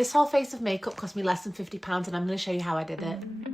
This whole face of makeup cost me less than £50 and I'm going to show you how I did it.